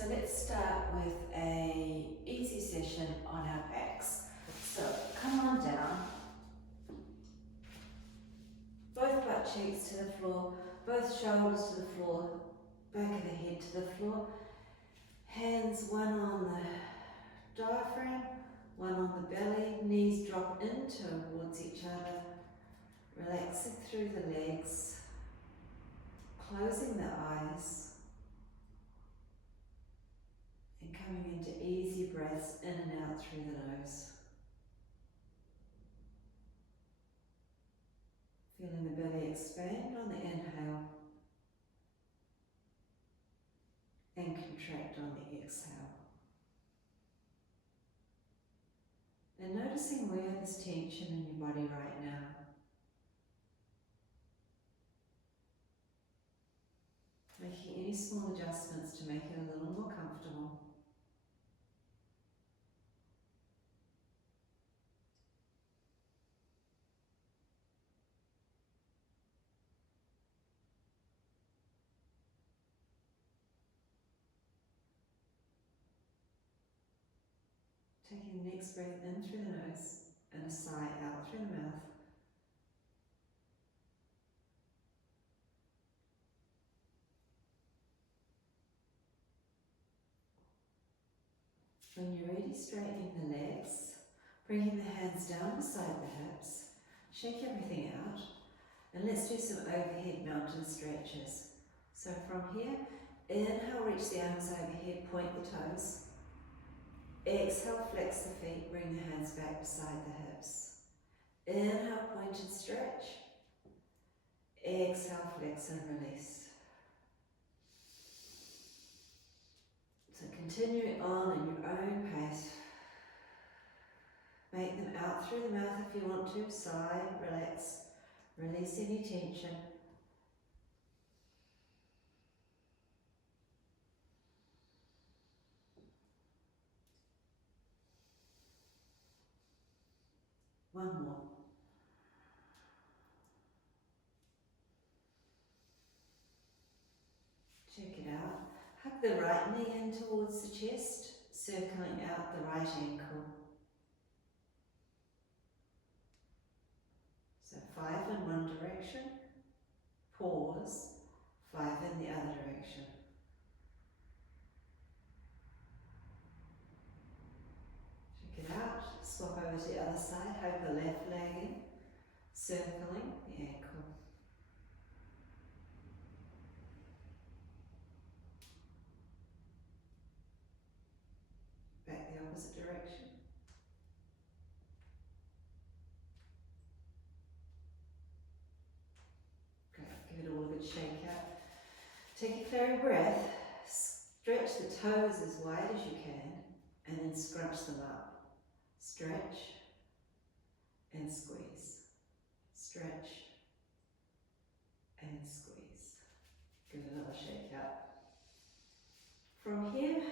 So let's start with a easy session on our backs. So come on down, both butt cheeks to the floor, both shoulders to the floor, back of the head to the floor. Hands one on the diaphragm, one on the belly, knees drop in towards each other, relaxing through the legs, closing the eyes, and coming into easy breaths in and out through the nose. Feeling the belly expand on the inhale and contract on the exhale. And noticing where there's tension in your body right now. Making any small adjustments to make it a little more comfortable. Taking the next breath in through the nose and a sigh out through the mouth. When you're ready, straightening the legs, bringing the hands down beside the hips, shake everything out, and let's do some overhead mountain stretches. So from here, inhale, reach the arms overhead, point the toes. Exhale, flex the feet, bring the hands back beside the hips. Inhale, pointed stretch. Exhale, flex and release. So continue on in your own pace. Make them out through the mouth if you want to. Sigh, relax, release any tension. One more. Check it out. Hug the right knee in towards the chest, circling out the right ankle. So 5 in one direction, pause, 5 in the other direction. Check it out, swap over to the other side, hug the left leg in, circling the ankle. Back the opposite direction. Great, give it all a good shake out. Take a clearing breath, stretch the toes as wide as you can, and then scrunch them up. Stretch and squeeze. Stretch and squeeze. Give it another shake out. From here,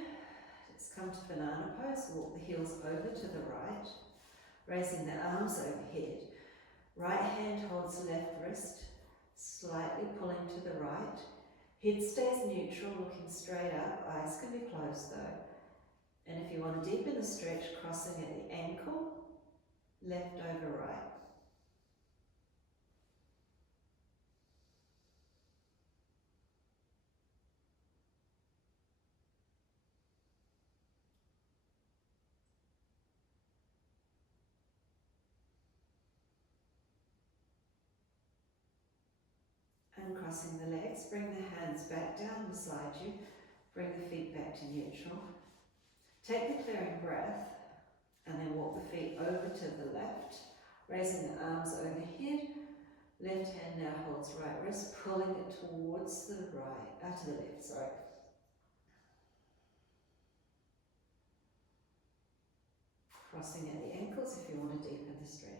let's come to banana pose. Walk the heels over to the right, raising the arms overhead. Right hand holds left wrist, slightly pulling to the right. Head stays neutral, looking straight up. Eyes can be closed though. And if you want to deepen the stretch, crossing at the ankle, left over right. Uncrossing the legs, bring the hands back down beside you, bring the feet back to neutral. Take the clearing breath, and then walk the feet over to the left, raising the arms overhead. Left hand now holds right wrist, pulling it towards the right, to the left, sorry. Crossing at the ankles if you want to deepen the stretch.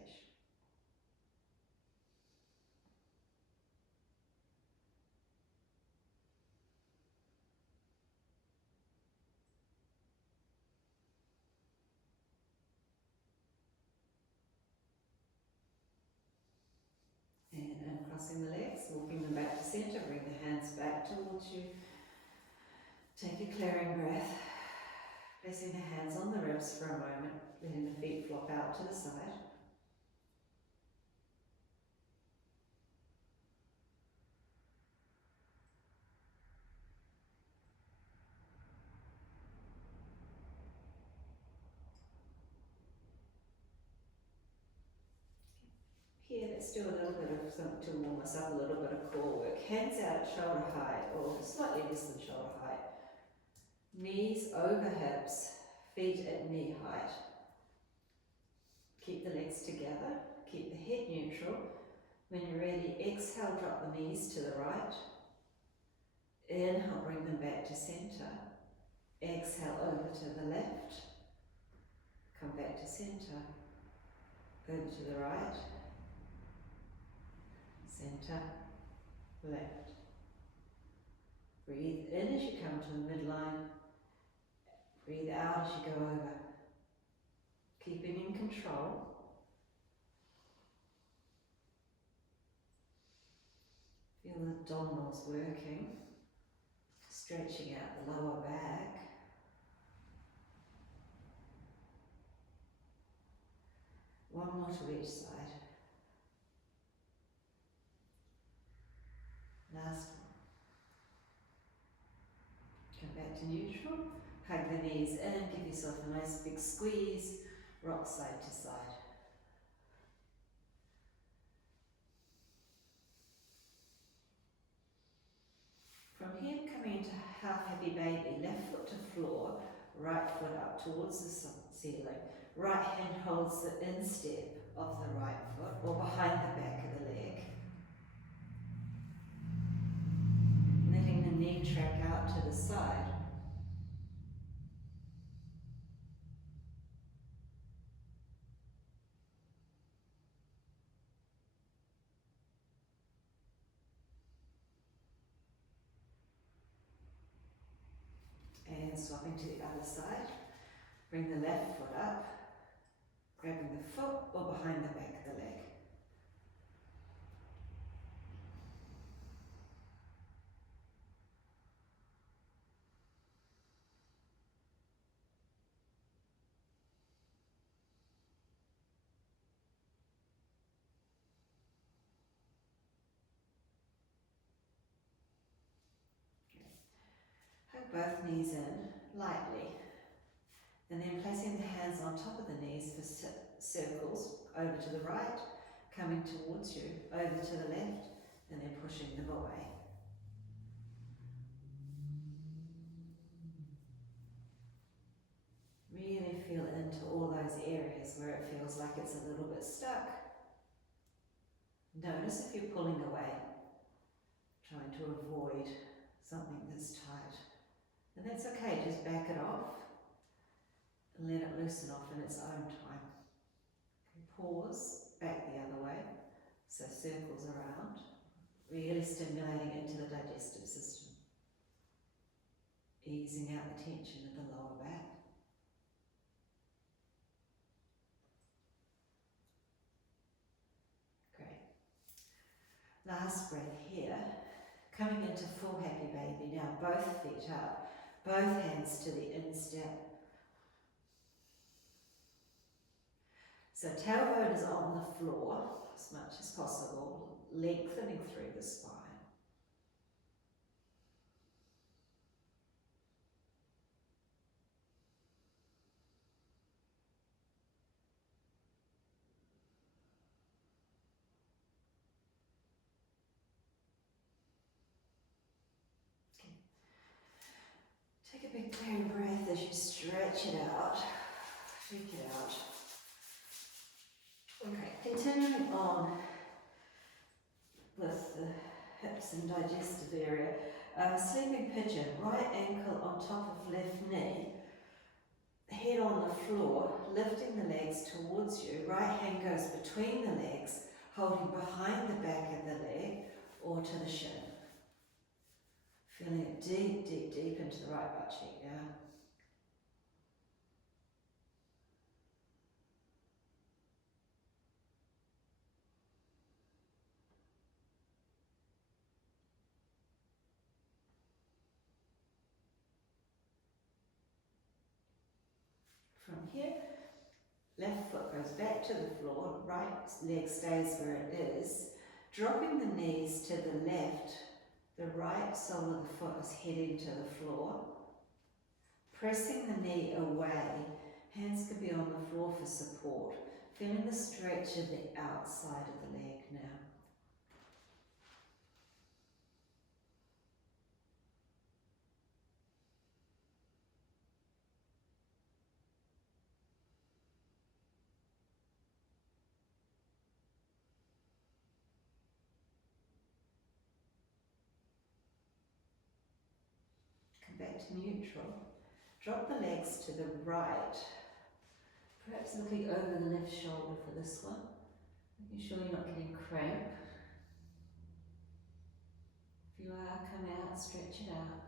And uncrossing the legs, walking them back to center, bring the hands back towards you. Take a clearing breath, placing the hands on the ribs for a moment, letting the feet flop out to the side. Here, let's do a little bit of something to warm us up, a little bit of core work. Hands out at shoulder height, or slightly less than shoulder height. Knees over hips, feet at knee height. Keep the legs together, keep the head neutral. When you're ready, exhale, drop the knees to the right. Inhale, bring them back to center. Exhale, over to the left. Come back to center. Over to the right. Center, left. Breathe in as you come to the midline. Breathe out as you go over. Keeping in control. Feel the abdominals working. Stretching out the lower back. One more to each side. Last one. Come back to neutral. Hug the knees in, give yourself a nice big squeeze. Rock side to side. From here, coming into half happy baby, left foot to floor, right foot up towards the ceiling. Right hand holds the instep of the right foot or behind the back of the leg. Letting the knee track out to the side. And swapping to the other side. Bring the left foot up, grabbing the foot or behind the back of the leg. Hug both knees in lightly, and then placing the hands on top of the knees for circles, over to the right, coming towards you, over to the left, and then pushing them away. Really feel into all those areas where it feels like it's a little bit stuck. Notice if you're pulling away, trying to avoid something that's tight. And that's okay, just back it off and let it loosen off in its own time. Pause, back the other way, so circles around, really stimulating into the digestive system. Easing out the tension in the lower back. Great. Last breath here. Coming into full happy baby. Now both feet up, both hands to the instep. So tailbone is on the floor as much as possible, lengthening through the spine. Take a big clear breath as you stretch it out, shake it out. Okay, continuing on with the hips and digestive area. Sleeping pigeon, right ankle on top of left knee, head on the floor, lifting the legs towards you. Right hand goes between the legs, holding behind the back of the leg or to the shin. Feeling it deep, deep, deep into the right butt cheek now. From here, left foot goes back to the floor, right leg stays where it is, dropping the knees to the left, the right sole of the foot is heading to the floor, pressing the knee away, hands can be on the floor for support, feeling the stretch of the outside of the leg now. Come back to neutral. Drop the legs to the right, perhaps looking over the left shoulder for this one, making sure you're not getting cramp. If you are, come out, stretch it out.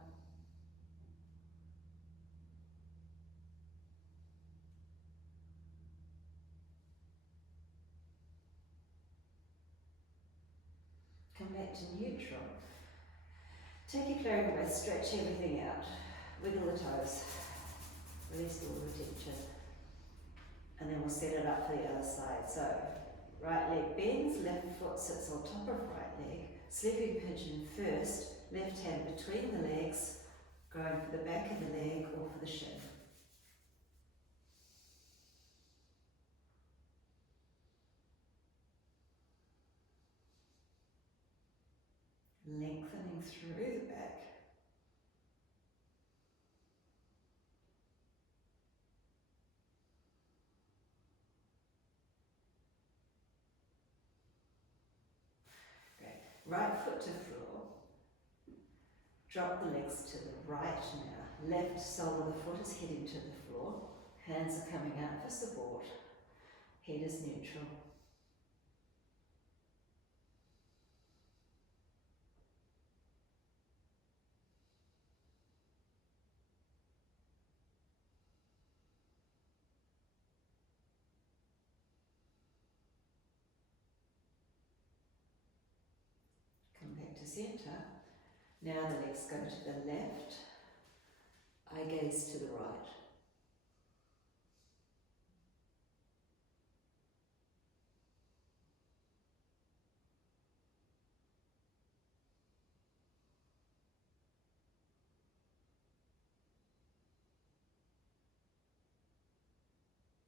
Come back to neutral. Take your clearing breath, stretch everything out. Wiggle the toes. Release all the retention. And then we'll set it up for the other side. So, right leg bends, left foot sits on top of right leg. Sleeping pigeon first, left hand between the legs, going for the back of the leg or for the shin. Lengthening through the back. Great. Right foot to floor. Drop the legs to the right now. Left sole of the foot is heading to the floor. Hands are coming out for support. Head is neutral. Come back to centre. Now the legs go to the left. Eye gaze to the right.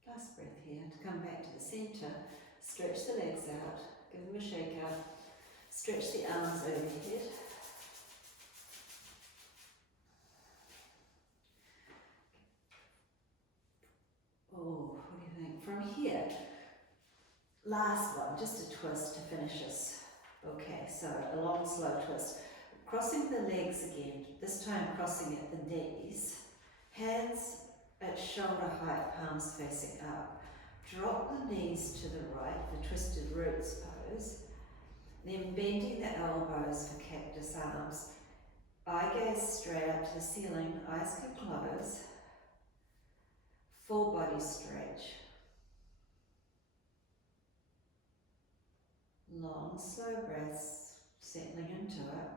Last breath here. To come back to the centre, stretch the legs out, give them a shake out, stretch the arms overhead. Oh, what do you think? From here, last one, just a twist to finish us. Okay, so a long slow twist. Crossing the legs again, this time crossing at the knees, hands at shoulder height, palms facing up. Drop the knees to the right for twisted roots pose. Then bending the elbows for cactus arms. Eye gaze straight up to the ceiling, eyes can close. Full body stretch. Long, slow breaths, settling into it.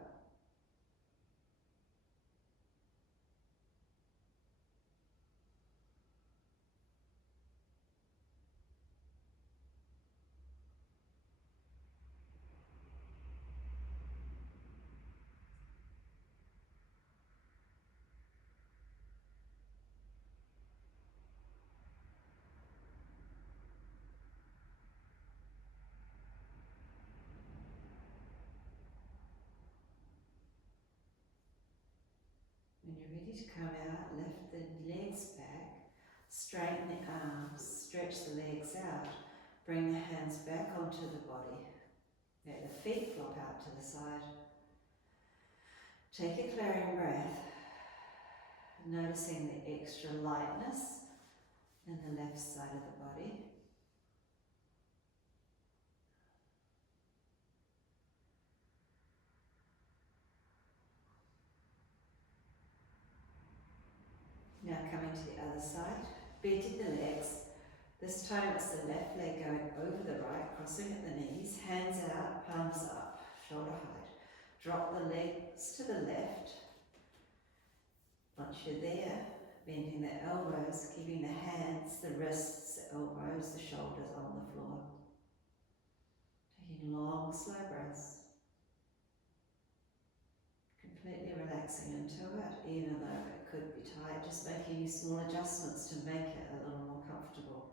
When you're ready to come out, lift the legs back, straighten the arms, stretch the legs out, bring the hands back onto the body. Let the feet flop out to the side. Take a clearing breath, noticing the extra lightness in the left side of the body. Now coming to the other side, bending the legs. This time it's the left leg going over the right, crossing at the knees, hands out, palms up, shoulder height. Drop the legs to the left. Once you're there, Bending the elbows, keeping the hands, the wrists, the elbows, the shoulders on the floor. Taking long, slow breaths. Completely relaxing into it, even though it could be tight, just making small adjustments to make it a little more comfortable.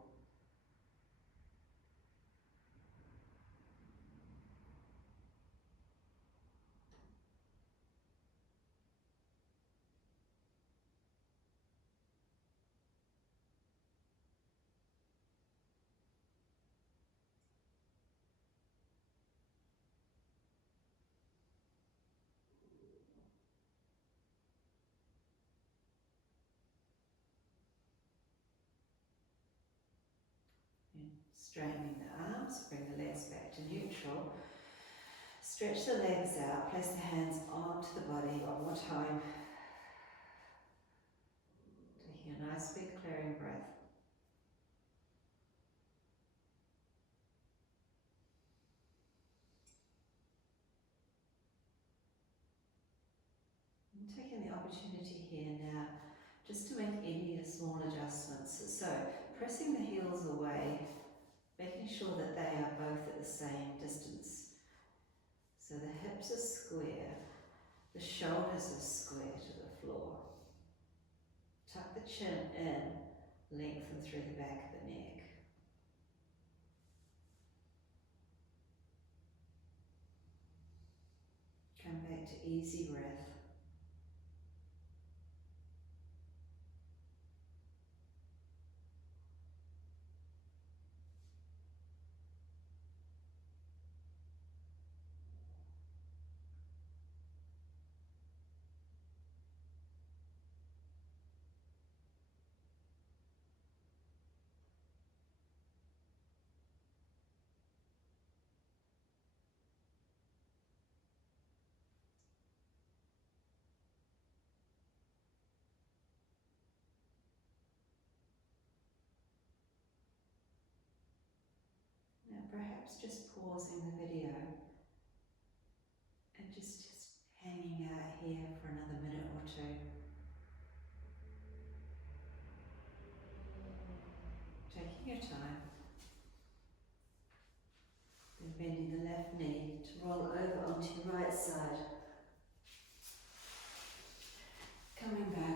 Straightening the arms, bring the legs back to neutral. Stretch the legs out, place the hands onto the body one more time. Taking a nice big clearing breath. And taking the opportunity here now just to make any small adjustments. So pressing the heels away, making sure that they are both at the same distance. So the hips are square, the shoulders are square to the floor. Tuck the chin in, lengthen through the back of the neck. Come back to easy breath. Now perhaps just pausing the video and just hanging out here for another minute or two. Taking your time. Then bending the left knee to roll over onto your right side. Coming back.